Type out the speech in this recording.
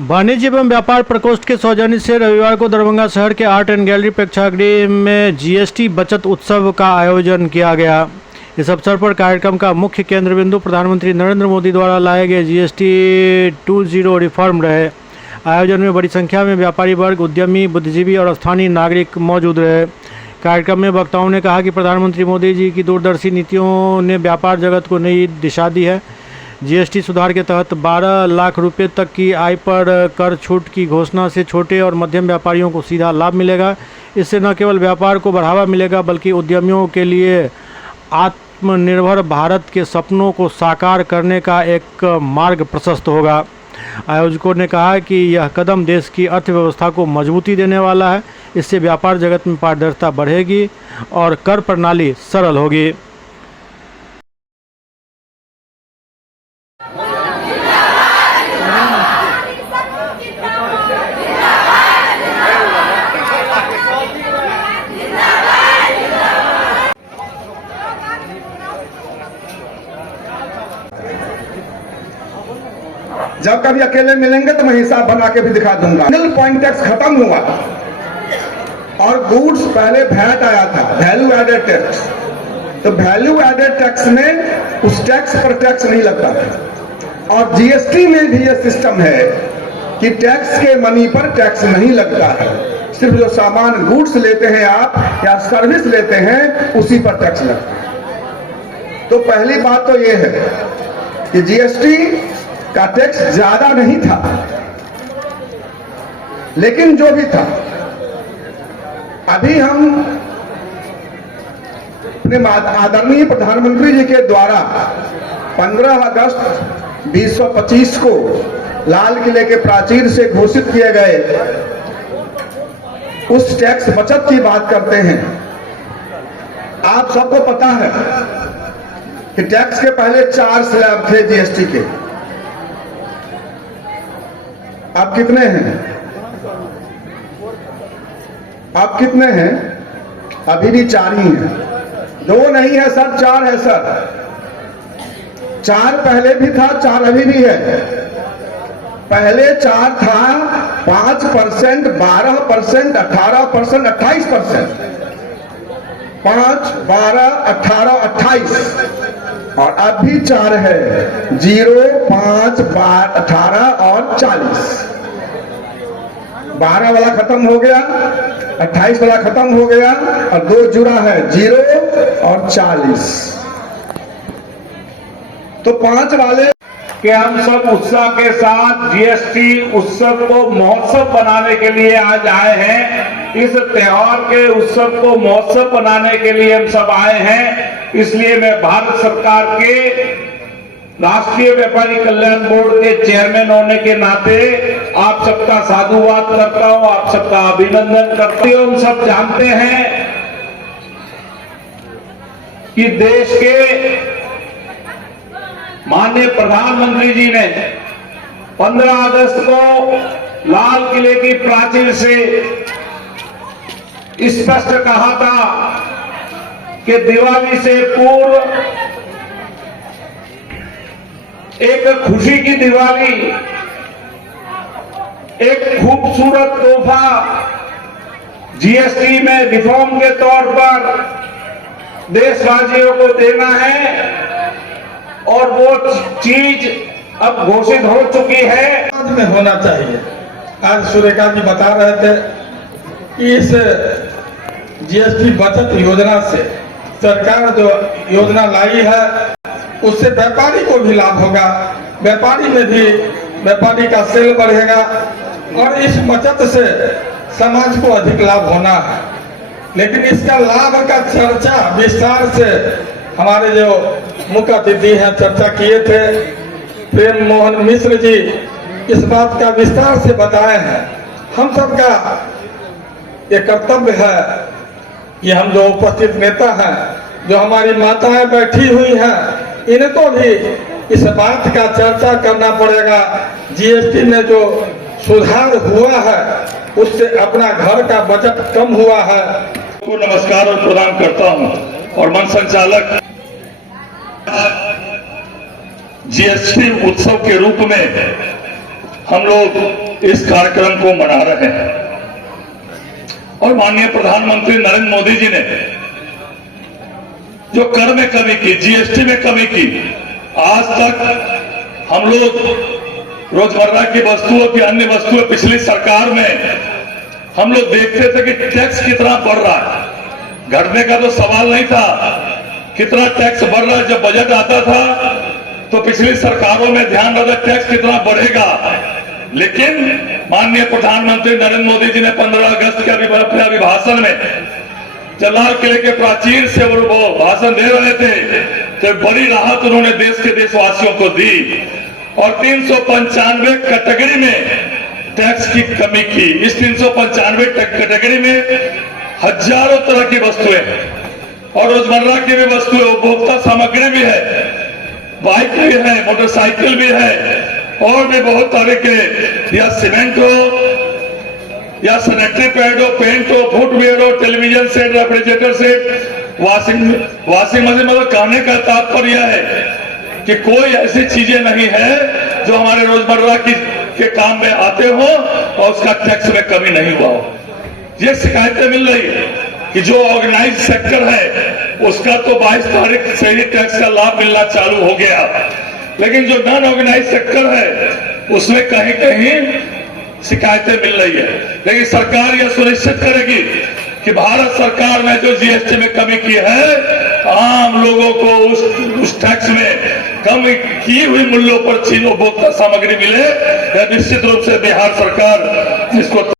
वाणिज्य एवं व्यापार प्रकोष्ठ के सौजन्य से रविवार को दरभंगा शहर के आर्ट एंड गैलरी प्रेक्षागृह में जीएसटी बचत उत्सव का आयोजन किया गया। इस अवसर पर कार्यक्रम का मुख्य केंद्र बिंदु प्रधानमंत्री नरेंद्र मोदी द्वारा लाए गए जीएसटी 2.0 रिफॉर्म रहे। आयोजन में बड़ी संख्या में व्यापारी वर्ग, उद्यमी, बुद्धिजीवी और स्थानीय नागरिक मौजूद रहे। कार्यक्रम में वक्ताओं ने कहा कि प्रधानमंत्री मोदी जी की दूरदर्शी नीतियों ने व्यापार जगत को नई दिशा दी है। जीएसटी सुधार के तहत 12 लाख रुपए तक की आय पर कर छूट की घोषणा से छोटे और मध्यम व्यापारियों को सीधा लाभ मिलेगा। इससे न केवल व्यापार को बढ़ावा मिलेगा बल्कि उद्यमियों के लिए आत्मनिर्भर भारत के सपनों को साकार करने का एक मार्ग प्रशस्त होगा। आयोजकों ने कहा कि यह कदम देश की अर्थव्यवस्था को मजबूती देने वाला है। इससे व्यापार जगत में पारदर्शिता बढ़ेगी और कर प्रणाली सरल होगी। जब कभी अकेले मिलेंगे तो मैं हिसाब बना के भी दिखा दूंगा। सिंगल पॉइंट टैक्स खत्म हुआ और गुड्स पहले वैट आया था, वैल्यू एडेड टैक्स। तो वैल्यू एडेड टैक्स में उस टैक्स पर टैक्स नहीं लगता था। और जीएसटी में भी यह सिस्टम है कि टैक्स के मनी पर टैक्स नहीं लगता है। सिर्फ जो सामान गुड्स लेते हैं आप या सर्विस लेते हैं उसी पर टैक्स लगता है। तो पहली बात तो यह है कि जीएसटी का टैक्स ज्यादा नहीं था, लेकिन जो भी था, अभी हम अपने आदरणीय प्रधानमंत्री जी के द्वारा 15 अगस्त 2025 को लाल किले के प्राचीर से घोषित किए गए उस टैक्स बचत की बात करते हैं। आप सबको पता है कि टैक्स के पहले 4 स्लैब थे जीएसटी के। आप कितने हैं? आप कितने हैं? अभी भी 4 ही हैं। 2 नहीं है सर, 4 है सर। 4 पहले भी था, 4 अभी भी है। पहले 4 था 5%, 12%, 18%, 28%। 5, 12, 18, 28 और अब भी 4 है, 0, 5, 18 और 40। 12 वाला खत्म हो गया, 28 वाला खत्म हो गया और 2 जुड़ा है, 0 और 40। तो 5 वाले कि हम सब उत्साह के साथ जीएसटी उत्सव को महोत्सव बनाने के लिए आज आए हैं। इस त्योहार के उत्सव को महोत्सव बनाने के लिए हम सब आए हैं। इसलिए मैं भारत सरकार के राष्ट्रीय व्यापारी कल्याण बोर्ड के चेयरमैन होने के नाते आप सबका साधुवाद करता हूं, आप सबका अभिनंदन करता हूं। हम सब जानते हैं कि देश के माननीय प्रधानमंत्री जी ने 15 अगस्त को लाल किले की प्राचीर से स्पष्ट कहा था कि दिवाली से पूर्व एक खुशी की दिवाली, एक खूबसूरत तोहफा जीएसटी में रिफॉर्म के तौर पर देशवासियों को देना है और वो चीज अब घोषित हो चुकी है। आज में होना चाहिए। आज सूर्यकांत जी बता रहे थे कि इस जीएसटी बचत योजना से सरकार जो योजना लाई है उससे व्यापारी को भी लाभ होगा, व्यापारी में भी व्यापारी का सेल बढ़ेगा और इस बचत से समाज को अधिक लाभ होना है। लेकिन इसका लाभ का चर्चा विस्तार से हमारे जो मुख्य अतिथि हैं चर्चा किए थे, प्रेम मोहन मिश्र जी इस बात का विस्तार से बताए हैं। हम सबका ये कर्तव्य है कि हम जो उपस्थित नेता हैं, जो हमारी माताएं बैठी हुई हैं, इनको भी इस बात का चर्चा करना पड़ेगा। जीएसटी में जो सुधार हुआ है उससे अपना घर का बजट कम हुआ है। को नमस्कार और प्रदान करता हूं और मन संचालक जीएसटी उत्सव के रूप में हम लोग इस कार्यक्रम को मना रहे हैं। और माननीय प्रधानमंत्री नरेंद्र मोदी जी ने जो कर में कमी की, जीएसटी में कमी की, आज तक हम लोग रोजमर्रा की वस्तुओं की अन्य वस्तुएं पिछली सरकार में हम लोग देखते थे कि टैक्स कितना बढ़ रहा है, घटने का तो सवाल नहीं था, कितना टैक्स बढ़ रहा है। जब बजट आता था तो पिछली सरकारों में ध्यान रखा टैक्स कितना बढ़ेगा, लेकिन माननीय प्रधानमंत्री नरेंद्र मोदी जी ने 15 अगस्त के अपने अभिभाषण में जब लाल किले के प्राचीर से वो भाषण दे रहे थे तो बड़ी राहत उन्होंने देश के देशवासियों को दी और 395 कैटेगरी में टैक्स की कमी की। इस 395 कैटेगरी में हजारों तरह की वस्तुएं और रोजमर्रा की भी वस्तुएं, उपभोक्ता सामग्री भी है, बाइक भी है, मोटरसाइकिल भी है और भी बहुत तरह के, या सीमेंट हो या सैनिटरी पैड हो, पेंट हो, फुटवेयर हो, television set, refrigerator set, washing machine. मतलब कहने का तात्पर्य है कि कोई ऐसी चीजें नहीं है जो हमारे रोजमर्रा के काम में आते हो और उसका टैक्स में कमी नहीं हुआ हो। ये शिकायतें मिल रही है कि जो ऑर्गेनाइज सेक्टर है उसका तो 22 तारीख से ही टैक्स का लाभ मिलना चालू हो गया, लेकिन जो नॉन ऑर्गेनाइज सेक्टर है उसमें कहीं कहीं शिकायतें मिल रही है। लेकिन सरकार यह सुनिश्चित करेगी कि भारत सरकार ने जो जीएसटी में कमी की है, आम लोगों को उस टैक्स में कम की हुई मूल्यों पर चीज उपभोक्ता सामग्री मिले। यह निश्चित रूप से बिहार सरकार इसको